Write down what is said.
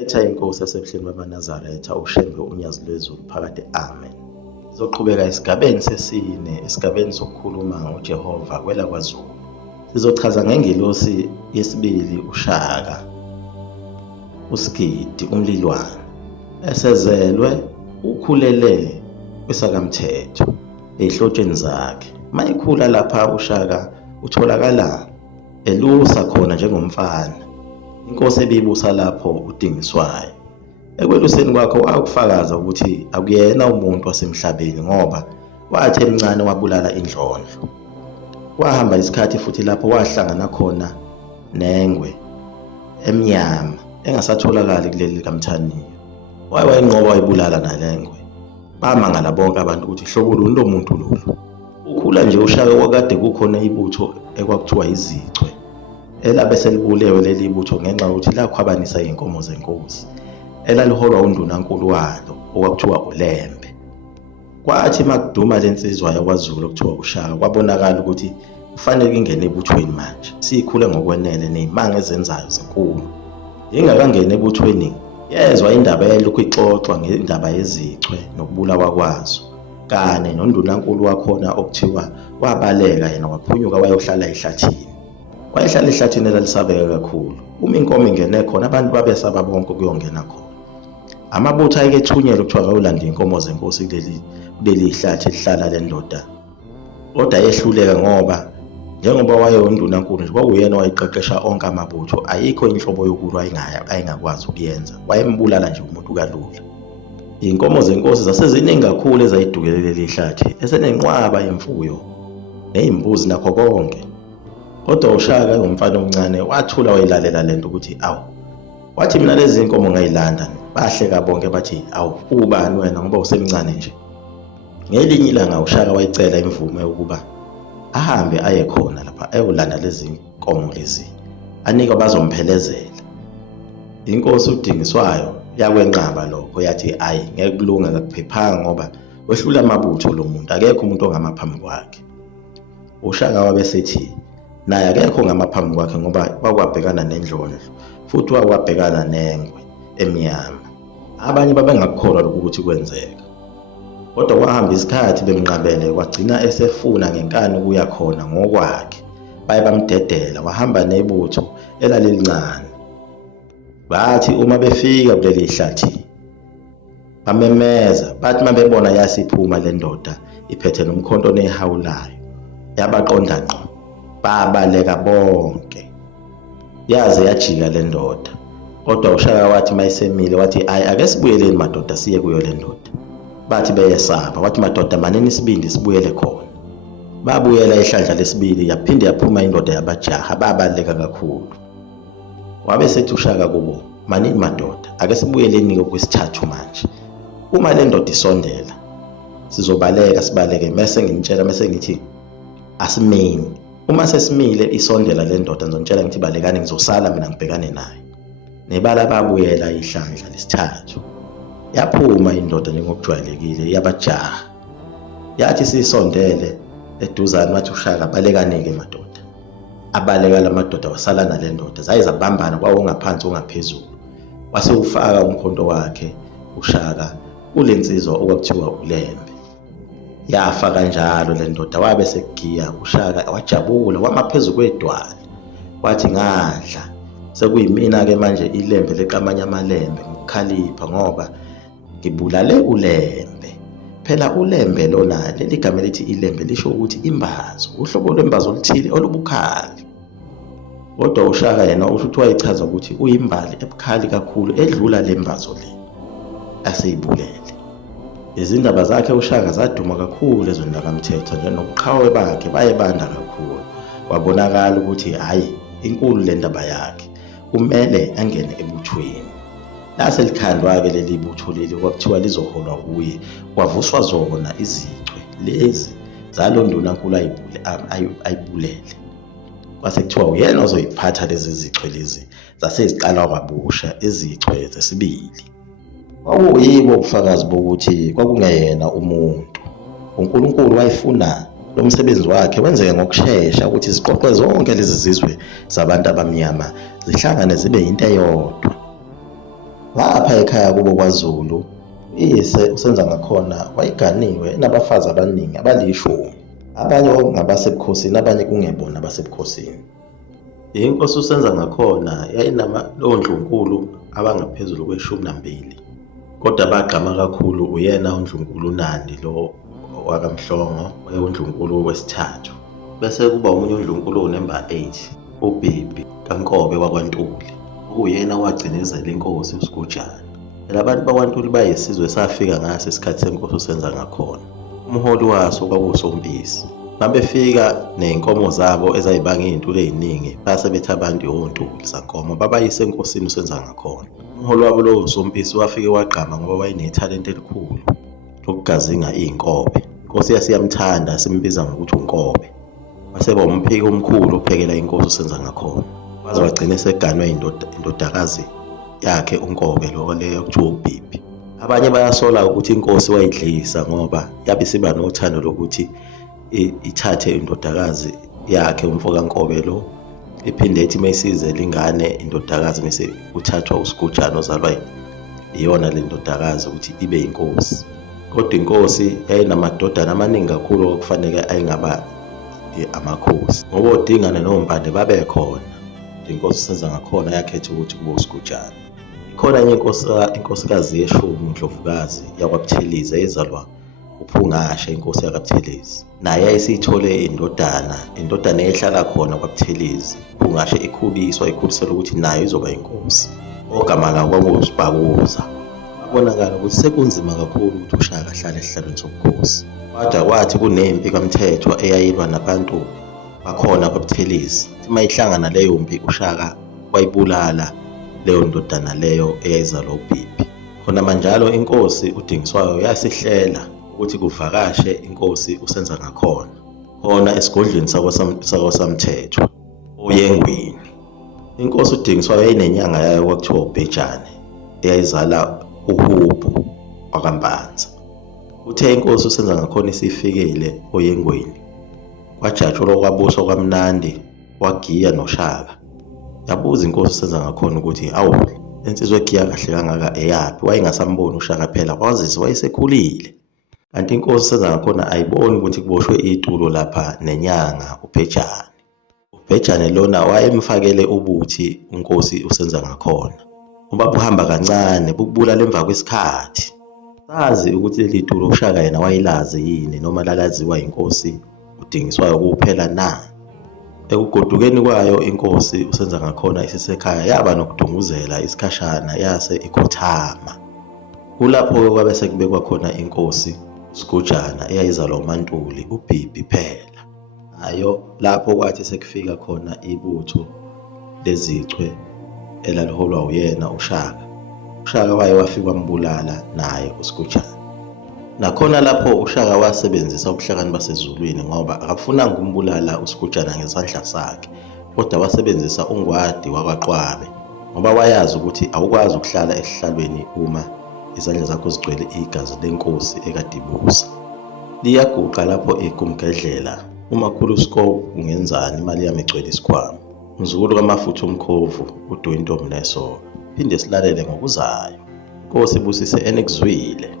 Etha inkosi yasebuhleni bamaNazaretha uShembe unyazi lwezulu phakade amen. Sizoqhubeka esigabeni sesine, esigabeni sokukhuluma ngoJehova kwela KwaZulu. Sizochaza ngengilosi yesibili uShaka, uSigidi umlilwane. Esezelwe ukhulele kwesakamthetho ezihlotsheni zakhe. Mayikhula lapha uShaka utholakala elusa khona njengomfana. Inkosi ebibusa lapho udingiswayo. Ekweluseni kwakhe wakufakaza ukuthi akuyena umuntu wasemhlabeni ngoba wathi emncane wabulala indlondlo. Wahamba isikhathi futhi lapho wahlangana khona nengwe emnyama engasatholakali kuleli likaMthaniya. Wayenqoba wayibulala nalengwe. Bamangala bonke abantu ukuthi hlobo luni lo muntu lolu. Ukhula nje uShaka wakade kukhona ibutho ekwakuthiwa izichwe. Elabe selibulewe leli butho ngenxa yokuthi lakhwabanisa inkomo zenkosi. Elaliholwa undunankulu walo okwakuthiwa uLembe. Kwathi makuduma lensizwa yakwaZulu okuthiwa uShaka kwabonakala ukuthi kufanele ingene ebuthweni manje. Sikhule ngokwenele nezimanga ezenzayo zenkulu. Ingakangena ebuthweni yezwa indaba yalokhu ixoxwa ngendaba yezichwe nokubulawa kwazo. Kane nondunankulu wakhona okuthiwa wabaleka yena waphunyuka wayohlala ehlathini. Wayehlala ehlathini elalisabeka kakhulu. Uma inkomo ingene khona abantu babesaba bonke ukuyongena khona. Amabutho ayekethunyelwa ukuthiwa kawulanda inkomo zenkosi kuleli hlathi elihlala le ndoda. Kodwa yehluleka ngoba njengoba wayeyondunankulu nje kwakuyena wayeqeqesha onke amabutho, ayikho inhlobo yokulwa ayengakwazi ukuyenza. Wayembulala nje umuntu kalula. Inkomo zenkosi zaseziningi kakhulu ezayidukelele leli hlathi, esenenqwaba yemfuyo nezimbuzi nakho konke. Kodwa uShaka ngumfana omncane wathula wayilalela lento ukuthi awu. Wathi mina lezi inkomo ngayilanda, bahleka bonke bathi awu ubani wena ngoba usemncane nje. Ngelinye ilanga uShaka wayicela imvume ukuba ahambe aye khona lapha ayolanda lezi inkomo lezi. Anika bazomphelezela. Inkosi udingiswayo yakwenqaba lokho yathi ayi ngeke kulunga kakuphephanga ngoba wehlula amabutho lo muntu, akekho umuntu ongamaphambi kwakhe. uShaka wabesethi naye akekho ngamaphambi kwakhe ngoba wakwabhekana nendlondlo futhi wakwabhekana nengwe emnyama. Abanye babengakukholwa lokhu ukuthi kwenzeka. Kodwa kwahamba isikhathi bemnqabele kwagcina esefuna ngenkani ukuya khona ngokwakhe. Baye bamdedela wahamba nebutho elalilincane. Bathi uma befika kuleli hlathi bamemeza, bathi mabebona yasiphuma le ndoda iphethe nomkhonto nehawulayo. Yabaqonda ngqo. Babaleka bonke. Yaze yajika le ndoda. Kodwa uShaka wathi mayisemile wathi ayi ake sibuyeleni madoda siye kuyo le ndoda. Bathi beyesaba wathi madoda manini isibindi sibuyele khona. Babuyela ehlandla lesibili yaphinde yaphuma indoda yabajaha babaleka kakhulu. Wabe sethi uShaka kubo manini madoda ake sibuyeleni okwesithathu manje. Uma le ndoda isondela sizobaleka sibaleke mase ngimtshela mase ngithi asimeni. Uma sesimile isondela le ndoda ngizonitshela ngithi balekani ngizosala mina ngibhekane naye. Nebala babuyela ihlandla lesithathu. Yaphuma indoda njengokujwayelekile yabajaha. Yathi sisondele eduzane wathi uShaka balekani-ke madoda. Abaleka la madoda wasala nale ndoda zayizabambana kwawongaphansi ongaphezulu. Wase ufaka umkhonto wakhe uShaka kulensizwa okwakuthiwa uLembe. Yafa kanjalo le ndoda wabe sekugiya uShaka wajabula wamaphezulu kwedwala. Wathi ngadla sekuyimina ke manje iLembe leqamanya amalembe ngokukhalipha ngoba ngibulale uLembe. Phela uLembe lona leli gama lithi iLembe lisho ukuthi imbazo, uhlobo lwembazo oluthile olubukhali. Kodwa uShaka yena usho wayichaza ukuthi uyimbali ebukhali kakhulu edlula lembazo le aseyibulele. Izindaba zakhe uShaka zaduma kakhulu ezweni lakaMthetho nje nobuqhawe bakhe bayebanda kakhulu. Wabonakala ukuthi hayi inkulu le ndaba yakhe kumele angene ebuthweni. Lase likhandwa-ke leli butho leli kwakuthiwa lizoholwa kuye. Kwavuswa zona izichwe lezi zalondunankulu ayibulele. Kwase kuthiwa uyena ozoyiphatha lezi zichwe lezi zaseziqala kwabusha izichwe zesibili. Kwakuyibo ubufakazi bokuthi kwakungeyena umuntu. uNkulunkulu wayefuna lo msebenzi wakhe wenzeke ngokusheshsha ukuthi ziqoqwe zonke lezi zizwe zabantu abamnyama zihlangane zibe into eyodwa. Lapha ekhaya kubo KwaZulu, uyise usenza ngakhona wayeganiwe enabafazi abaningi abalishumi, abanye kwakungabasebukhosini, abanye kungebona abasebukhosini. Inkosi usenza ngakhona yayinamandlovukazi abangaphezulu kwe12, kodwa bagqama kakhulu uyena uNdlunkulu uNandi lo wakaMhlongo, wayeUNdlunkulu wesithathu. Bese kuba omunye uNdlunkulu number 8, uBhibhi kaNkobe wakwaNtuli, okuyena owagcinezela inkosi uSigujana. Labantu bakwaNtuli bayisizwe safika ngaso isikhathi senkosi usenza ngakhona. Umholi waso kwakusompisi. Babefika ney'nkomo zabo ezayibanga iy'ntuli ey'ningi, base bethi abantu ontuli zankomo babayise enkosini usenza ngakhona. Umholi wabo lowo usompisi wafike wagqama ngoba wayenethalente elikhulu lokugazinga iy'nkobe. Inkosi yasiyamthanda, simbiza ngokuthi uNkobe. Wase bawumpheki omkhulu ophekela inkosi usenza ngakhona. Waze wagcina eseganwe indodakazi yakhe uNkobe lo leyo kuthiwa uBhibhi. Abanye bayasola ukuthi inkosi wayidlisa ngoba yabe siba nothando lokuthi ithathe indodakazi yakhe umfo kaNkobe lo, iphinde ethi mayisizela ingane indodakazi bese uthathwa uSigujana ozalwa iyona le ndodakazi ukuthi ibe inkosi. Kodwa inkosi yayinamadodana amaningi kakhulu okufanele ayingaba amakhosi. Ngoba odingana noMpande babekhona, inkosi usenza ngakhona yakhetha ukuthi kube uSigujana. Ikhona enye inkosikazi yeshumi uNdlovukazi yakwaButhelezi eyazalwa uPhungashe, inkosi yakaButhelezi. Naye yayisithole indodana ehlala khona kwaButhelezi. uPhungashe ikhuliselwa ukuthi nayo izoba inkosi. Ogama lawo kwakunguSibhakuza. Babonakala ukuthi sekunzima kakhulu ukuthi uShaka ahlale esihlalweni sobukhosi. Kwathi kunempi kaMthethwa eyayilwa nabantu bakhona kwaButhelezi. Mayihlangana leyo mpi uShaka wayibulala leyo ndodana leyo eyayizalwa uBhibhi. Khona manjalo inkosi uDingiswayo yasihlela ukuthi kuvakashe inkosi usenza ngakhona khona esigodlweni sakwaSamthethwa oyengweni. Inkosi uDingiswayo yayinenyanga yayo kwakuthiwa uBhejane eyayizala uHubhu wakaMbanza. Uthe inkosi usenza ngakhona isifikile oyengweni, kwajatshulwa kwabuswa kwaMnandi, wagiya noShaka. Yabuza inkosi usenza ngakhona ukuthi awu insizwa egiya kahle kangaka eyaphi, wayengasamboni uShaka phela kwazise wayesekhulile. Kanti inkosi usenza ngakhona ayiboni ukuthi kuboshwe itulo lapha nenyanga uBhejane. uBhejane lona wayemfakele ubuthi unkosi usenza ngakhona, ngoba buhamba kancane bukubulala emva kwesikhathi. Sazi ukuthi leli tulo uShaka yena wayilazi yini noma lalaziwa inkosi uDingiswayo kuphela na. Ekugodukeni kwayo inkosi usenza ngakhona isisekhaya yaba nokudunguzela isikhashana yase ikhothama. Kulapho kwabe sekubekwa khona inkosi uSigujana eyayizalwa uMaNtuli uBhibhi phela. Nayo lapho kwathi sekufika khona ibutho lezichwe elaliholwa uyena uShaka. uShaka waye wafika wambulala naye uSigujana. Nakhona lapho uShaka wasebenzisa ubuhlakani basezulwini ngoba akafunanga ukumbulala uSigujana ngezandla sakhe, kodwa wasebenzisa uNgwadi wakwaQwabe ngoba wayazi ukuthi awukwazi ukuhlala esihlalweni uma izandla zakho zigcwele igazi lenkosi ekadibusa. Liyaguqa lapho igumgedlela, umakhulu uScope ungenzani imali yami igcwele isikhwama. Umzukulu kaMafutha uMkhovu uDwinto Mneso. Phinde silalele ngokuzayo. Inkosi ibusise enekuzwile.